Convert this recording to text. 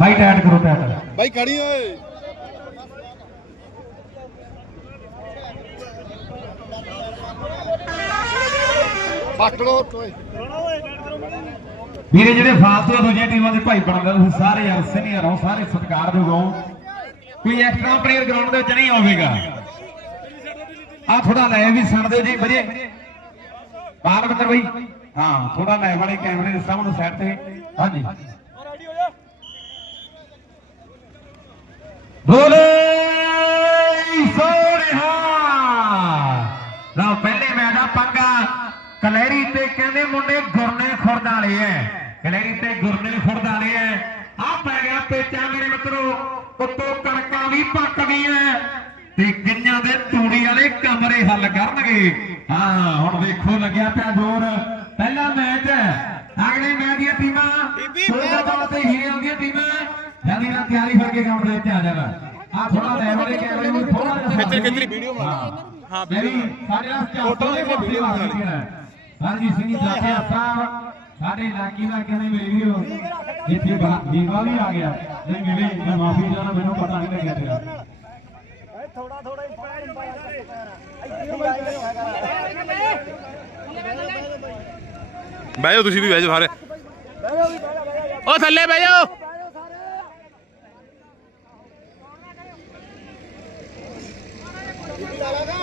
ਬਾਈ TET ਕਰੋ TET. ਬਾਈ ਖੜੀ ਓਏ। ਵੀਰੇ ਜਿਹੜੇ ਫਾਲਤੂ ਦੂਜੀਆਂ ਟੀਮਾਂ ਦੇ ਭਾਈ ਬਣਦੇ ਤੁਸੀਂ ਸਾਰੇ ਯਾਰ ਸੀਨੀਅਰ ਹੋ ਸਾਰੇ ਸਤਿਕਾਰਯੋਗ ਹੋ। ਕੋਈ ਐਕਸਟਰਾ ਪਲੇਅਰ ਗਰਾਊਂਡ ਦੇ ਵਿੱਚ ਨਹੀਂ ਆਵੇਗਾ। ਆ ਥੋੜਾ ਲੈ ਵੀ ਸੁਣ ਦਿਓ ਜੀ ਵਧੀਆ। ਬਾਲਵਿੰਦਰ ਬਈ। ਹਾਂ ਥੋੜਾ ਲੈ ਵਾਲੇ ਕੈਮਰੇ ਦੇ ਸਾਹਮਣੇ ਸਾਈਡ ਤੇ। ਹਾਂਜੀ। ਬੋਲੇ ਸੋਹਣਾ ਲਓ, ਪਹਿਲੇ ਮੈਚ ਦਾ ਪੰਗਾ ਕਲੈਰੀ ਤੇ ਕਹਿੰਦੇ ਮੁੰਡੇ ਗੁਰਨੇ ਖੁਰਦ ਵਾਲੇ ਐ। ਕਲੈਰੀ ਤੇ ਗੁਰਨੇ ਖੁਰਦ ਵਾਲੇ ਐ। ਆ ਪੈ ਗਿਆ ਪੇਚਾ ਮੇਰੇ ਮਿੱਤਰੋ, ਉੱਤੋਂ ਕਣਕਾਂ ਵੀ ਪੱਕ ਗਈਆਂ। ਤੇ ਕਿੰਨਿਆਂ ਦੇ ਤੂੜੀ ਵਾਲੇ ਕਮਰੇ ਹੱਲ ਕਰਨਗੇ। ਹਾਂ, ਹੁਣ ਵੇਖੋ ਲੱਗਿਆ ਪਿਆ ਜ਼ੋਰ। ਪਹਿਲਾ ਮੈਚ ਹੈ ਅਗਲੇ ਮੈਚ ਦੀਆਂ ਟੀਮਾਂ ਕਰਕੇ ਦੇ ਵਿੱਚ ਆ ਜਾਣਾ ਆ ਥੋੜਾ ਲੈ ਵਾਲੇ ਕੈਮਰੇ ਨੂੰ ਥੋੜਾ ਖਿੱਚਰ ਖਿੱਚਰੀ ਵੀਡੀਓ ਬਣਾ ਹਾਂ। ਸਾਡੇ ਨਾਲ ਫੋਟੋ ਦੇ ਕੇ ਵੀਡੀਓ ਬਣਾ ਲਈ। ਹਾਂਜੀ ਸਿੰਘ ਜਾਕਿਆ ਸਾਹਿਬ ਸਾਡੇ ਇਲਾਕੇ ਦਾ ਕਹਿੰਦੇ ਮੇਰੀ ਵੀਡੀਓ ਜਿੱਥੇ ਦੀਵਾ ਵੀ ਆ ਗਿਆ। ਨਹੀਂ ਮਿਲੇ ਮੈਂ ਮਾਫੀ ਚਾਹਣਾ ਮੈਨੂੰ ਪਤਾ ਨਹੀਂ ਲੱਗਿਆ ਤੇਰਾ। ਬਹਿ ਜਾਓ ਤੁਸੀਂ ਵੀ ਬਹਿ ਜਾਓ ਸਾਰੇ। ਓ ਥੱਲੇ ਬਹਿ ਜਾਓ।